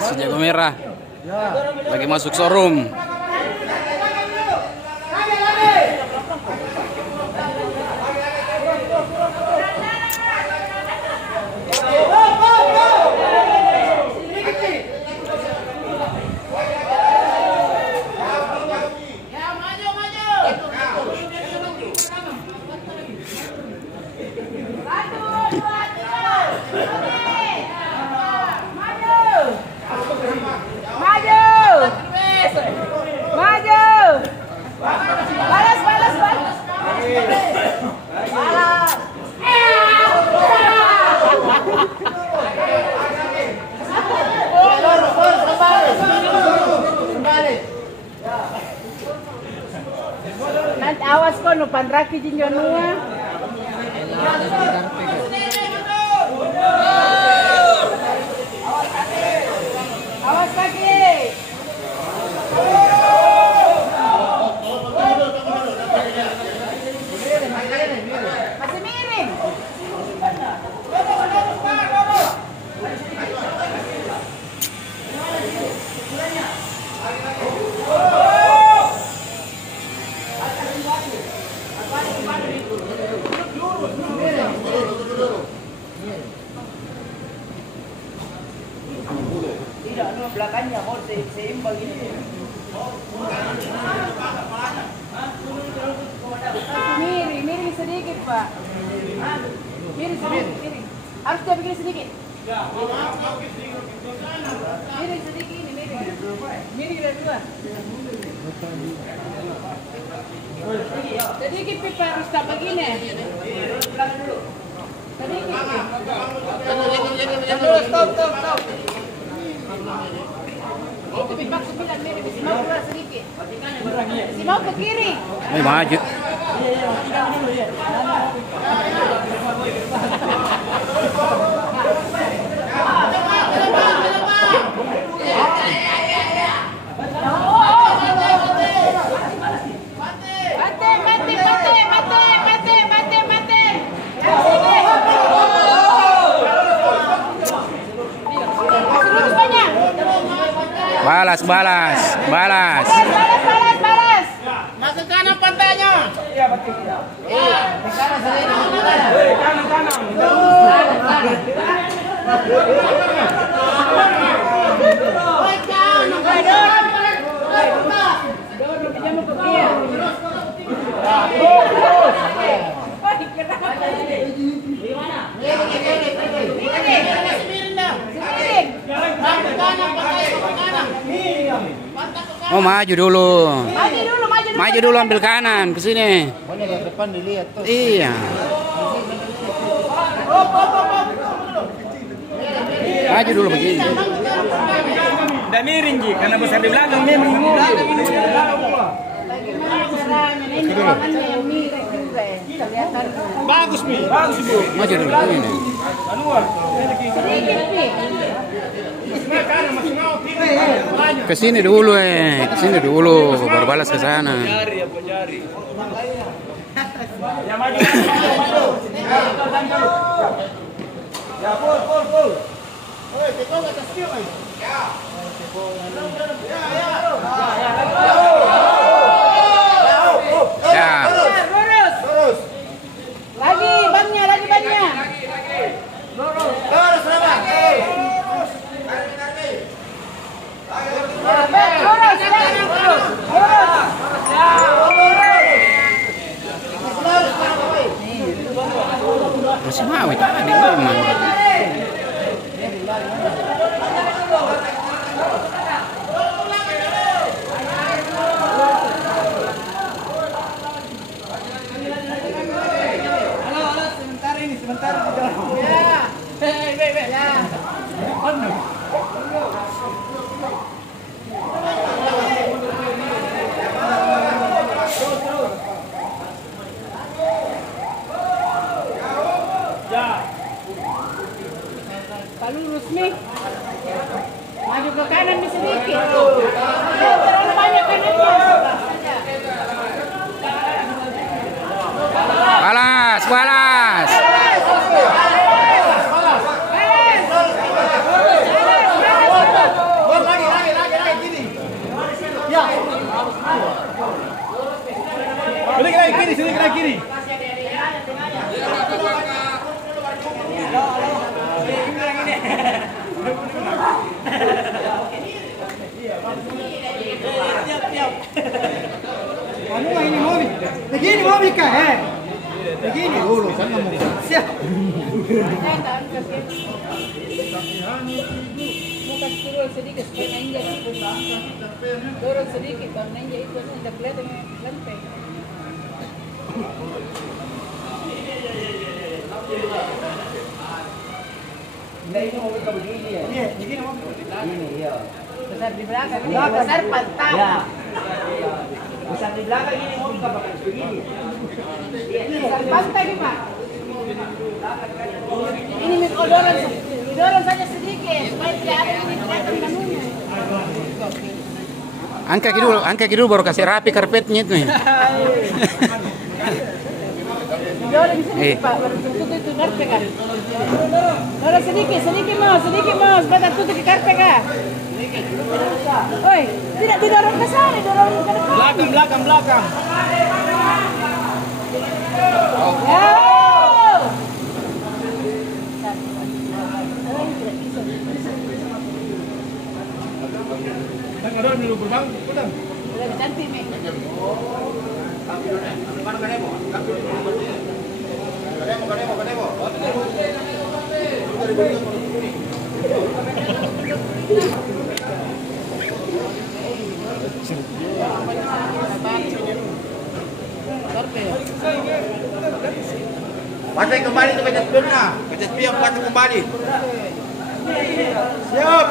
Si jago merah lagi masuk showroom. Nanti awas kok no pandraki jinjo nua. Awas kaki. Masih miring. Tidak, no belakangnya mau seimbang ini. Miring sedikit Pak. Miring sedikit. Harus dia begini sedikit. Miring sedikit ini miring. Miring dari luar. Sedikit Pak harus tak begini. Belakang dulu. Sedikit. Stop. Itu pipak 9 miring, si mau keluar sedikit. Si mau ke kiri. Maju. Balas. Balas. Masuk kanan pantainya. Iya, betul. Oh, maju dulu. Maju dulu ambil kanan ke sini. Pokoknya dari depan dilihat tuh. Iya. Maju dulu begini. Udah miring Ji, karena besar di belakang memang Bagus Mi. Maju dulu begini. Ke sini dulu baru balas ke sana. Ya maju. Ya, full. Oi, teko ke atas kiri. Ya. Ya. Lurus. Lagi bannya. Lurus berapa? Masih mau tadi memang. Sebentar di dalam. Ya. Ya. Kalau lurus nih, maju ke kanan nih sedikit. Terlalu banyak kanannya. Balas. balik lagi kiri. Anu ini mobil. Begini mobil kah? Begini dulu kan ngomong. Siap. Mau kasih turun sedikit supaya injak. Turun sedikit, bang injak itu sudah kelihatan lempeng. Nah ini mobil kah begini ya? Iya, begini mobil. Begini, iya. Besar di belakang, besar pantai. Ya. Besar di belakang ini mobil kah begini? Besar pantai nih Pak. Ini didorong saja sedikit supaya tidak ada ini kelihatan kanunya. Angkat dulu baru kasih rapi karpetnya itu. Didorong sedikit Pak, baru tutup itu karpet kan. Dorong sedikit mau, supaya tutup di karpet kan. Oi, tidak didorong ke sana, didorong ke depan. Belakang. Ada dulu berbang, udah. Lebih cantik nih. Pasang kembali ke baca spionnya. Baca spion pasang kembali. Siap.